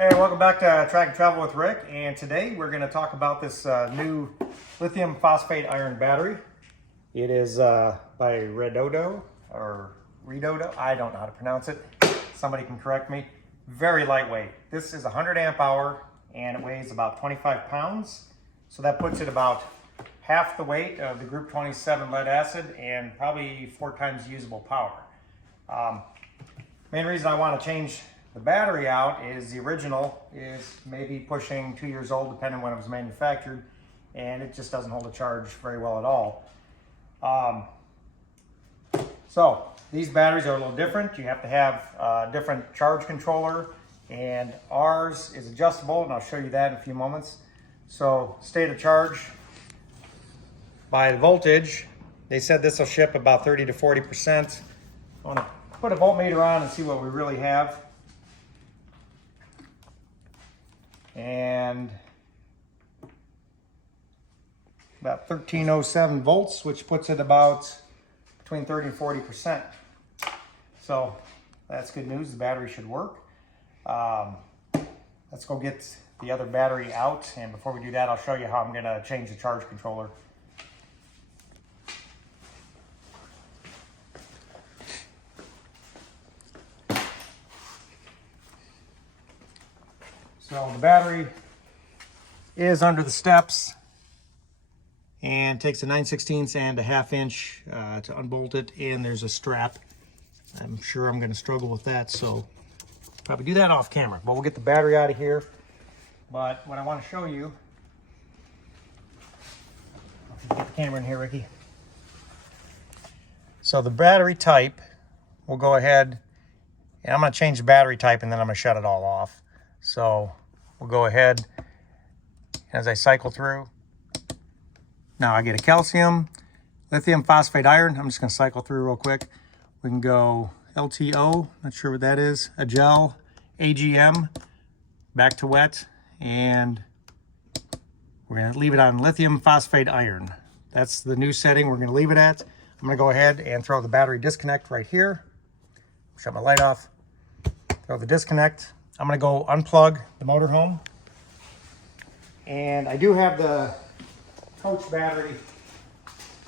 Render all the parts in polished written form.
Hey, welcome back to Track and Travel with Rick, and today we're going to talk about this new lithium phosphate iron battery. It is by Redodo, or Redodo, I don't know how to pronounce it. Somebody can correct me. Very lightweight. This is 100 amp hour and it weighs about 25 pounds. So that puts it about half the weight of the Group 27 lead acid and probably 4 times usable power. Main reason I want to change the battery out is the original is maybe pushing 2 years old depending on when it was manufactured, and it just doesn't hold a charge very well at all. So these batteries are a little different. You have to have a different charge controller, and ours is adjustable, and I'll show you that in a few moments. So state of charge by voltage, they said this will ship about 30 to 40%. I want to put a voltmeter on and see what we really have. And about 1307 volts, which puts it about between 30 and 40%. So that's good news. The battery should work. Let's go get the other battery out, and before we do that, I'll show you how I'm going to change the charge controller. So the battery is under the steps and takes a 9/16 and a 1/2 inch to unbolt it, and there's a strap. I'm sure I'm going to struggle with that, so probably do that off camera, but we'll get the battery out of here. But what I want to show you, get the camera in here, Ricky. So the battery type, we'll go ahead and I'm going to change the battery type and then I'm going to shut it all off. So we'll go ahead as I cycle through. Now I get a calcium, lithium phosphate iron. I'm just going to cycle through real quick. We can go LTO, not sure what that is, a gel, AGM, back to wet, and we're going to leave it on lithium phosphate iron. That's the new setting we're going to leave it at. I'm going to go ahead and throw the battery disconnect right here. Shut my light off. Throw the disconnect. I'm going to go unplug the motorhome. And I do have the coach battery,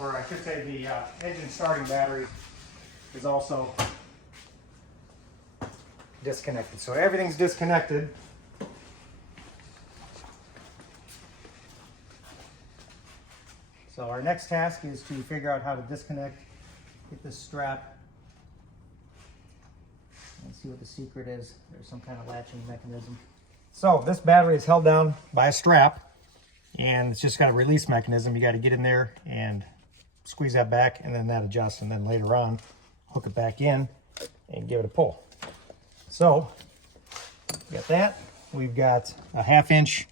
or I should say the engine starting battery is also disconnected. So everything's disconnected. So our next task is to figure out how to disconnect, get this strap, and see what the secret is. There's some kind of latching mechanism. So this battery is held down by a strap, and it's just got a release mechanism. You got to get in there and squeeze that back, and then that adjusts, and then later on hook it back in and give it a pull. So we got that. We've got a 1/2 inch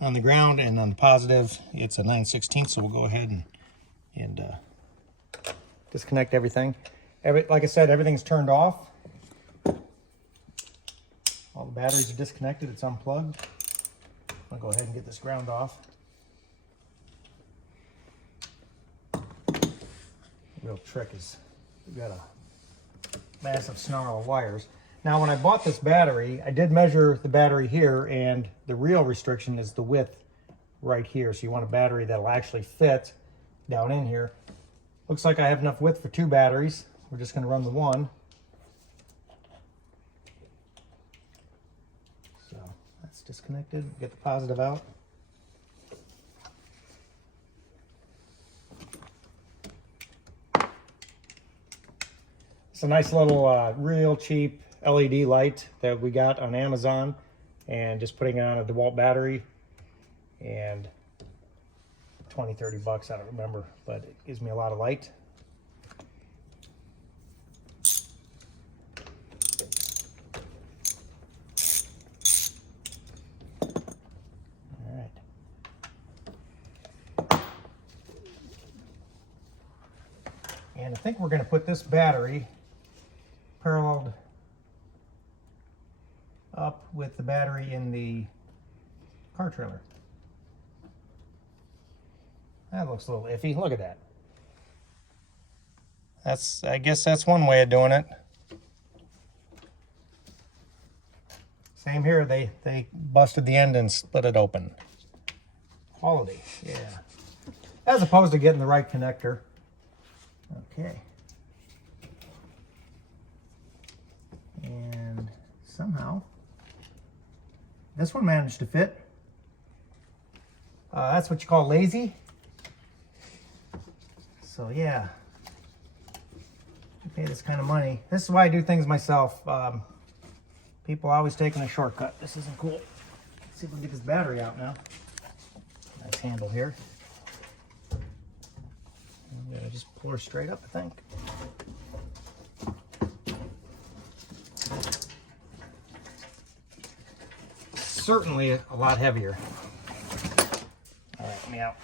on the ground, and on the positive it's a 9/16. So we'll go ahead and disconnect everything. Like I said, everything's turned off. All the batteries are disconnected. It's unplugged. I'll go ahead and get this ground off. The real trick is we've got a massive snarl of wires. Now, when I bought this battery, I did measure the battery here, and the real restriction is the width right here. So you want a battery that'll actually fit down in here. Looks like I have enough width for 2 batteries. We're just going to run the one. So that's disconnected. Get the positive out. It's a nice little real cheap LED light that we got on Amazon, and just putting it on a DeWalt battery, and 20-30 bucks, I don't remember, but it gives me a lot of light. All right. And I think we're going to put this battery paralleled up with the battery in the car trailer. That looks a little iffy. Look at that. I guess that's one way of doing it. Same here, they busted the end and split it open. Quality, yeah. As opposed to getting the right connector. Okay. And somehow, this one managed to fit. That's what you call lazy. So yeah, you pay this kind of money. This is why I do things myself. People are always taking a shortcut. This isn't cool. Let's see if we can get this battery out now. Nice handle here. I'm gonna just pull her straight up, I think. Certainly a lot heavier. All right, let me out.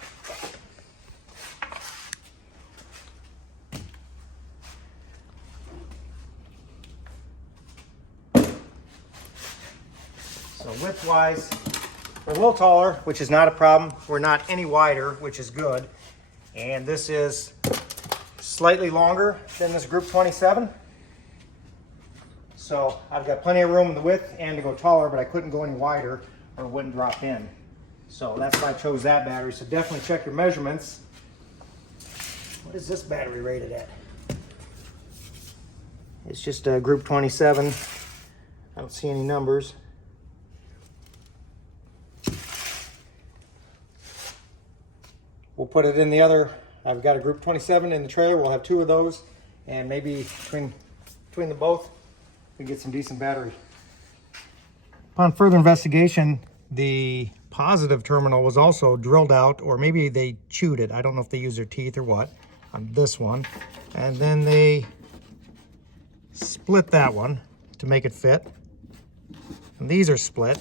So width-wise, we're a little taller, which is not a problem. We're not any wider, which is good. And this is slightly longer than this Group 27. So I've got plenty of room in the width and to go taller, but I couldn't go any wider or it wouldn't drop in. So that's why I chose that battery. So definitely check your measurements. What is this battery rated at? It's just a Group 27. I don't see any numbers. We'll put it in the other. I've got a Group 27 in the trailer. We'll have 2 of those, and maybe between the both, we get some decent battery. Upon further investigation, the positive terminal was also drilled out, or maybe they chewed it. I don't know if they used their teeth or what on this one, and then they split that one to make it fit. And these are split.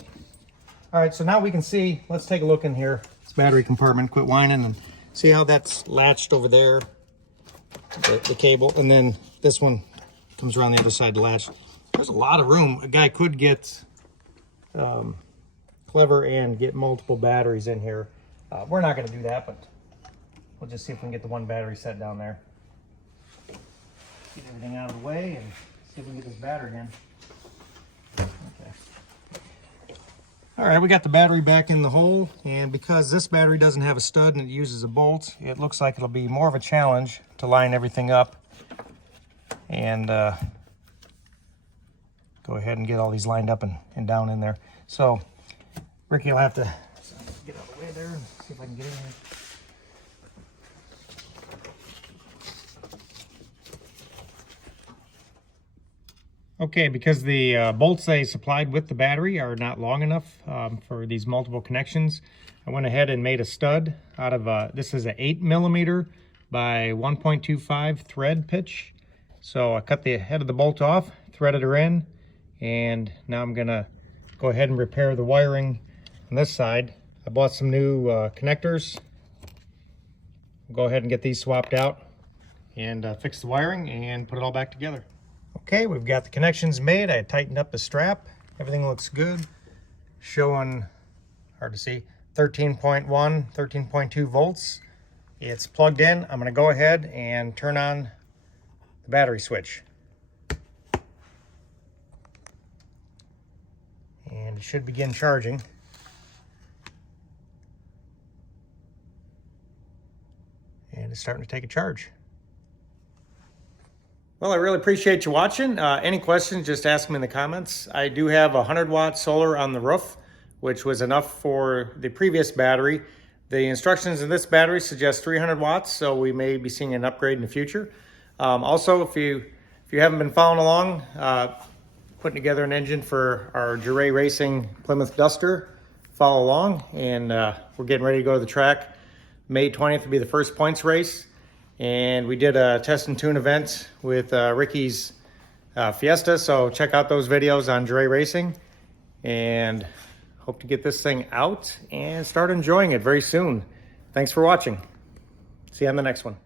All right, so now we can see. Let's take a look in here. Battery compartment, quit whining, and see how that's latched over there, the cable, and then this one comes around the other side latched. There's a lot of room. A guy could get clever and get multiple batteries in here. We're not going to do that, but we'll just see if we can get the one battery set down there. Get everything out of the way and see if we can get this battery in. Okay. All right, we got the battery back in the hole, and because this battery doesn't have a stud and it uses a bolt, it looks like it'll be more of a challenge to line everything up and go ahead and get all these lined up and down in there. So Ricky will have to get out of the way there and see if I can get in there. Okay, because the bolts they supplied with the battery are not long enough for these multiple connections, I went ahead and made a stud out of this is an 8mm by 1.25 thread pitch. So I cut the head of the bolt off, threaded her in, and now I'm gonna go ahead and repair the wiring on this side. I bought some new connectors. We'll go ahead and get these swapped out and fix the wiring and put it all back together. Okay, we've got the connections made. I tightened up the strap. Everything looks good. Showing, hard to see, 13.1, 13.2 volts. It's plugged in. I'm going to go ahead and turn on the battery switch. And it should begin charging. And it's starting to take a charge. Well, I really appreciate you watching. Any questions, just ask them in the comments. I do have 100-watt solar on the roof, which was enough for the previous battery. The instructions in this battery suggest 300 watts, so we may be seeing an upgrade in the future. Also, if you haven't been following along, putting together an engine for our Juray Racing Plymouth Duster, follow along, and we're getting ready to go to the track. May 20th will be the first points race. And we did a test and tune event with Ricky's Fiesta, so check out those videos on Juray Racing, and hope to get this thing out and start enjoying it very soon. Thanks for watching. See you on the next one.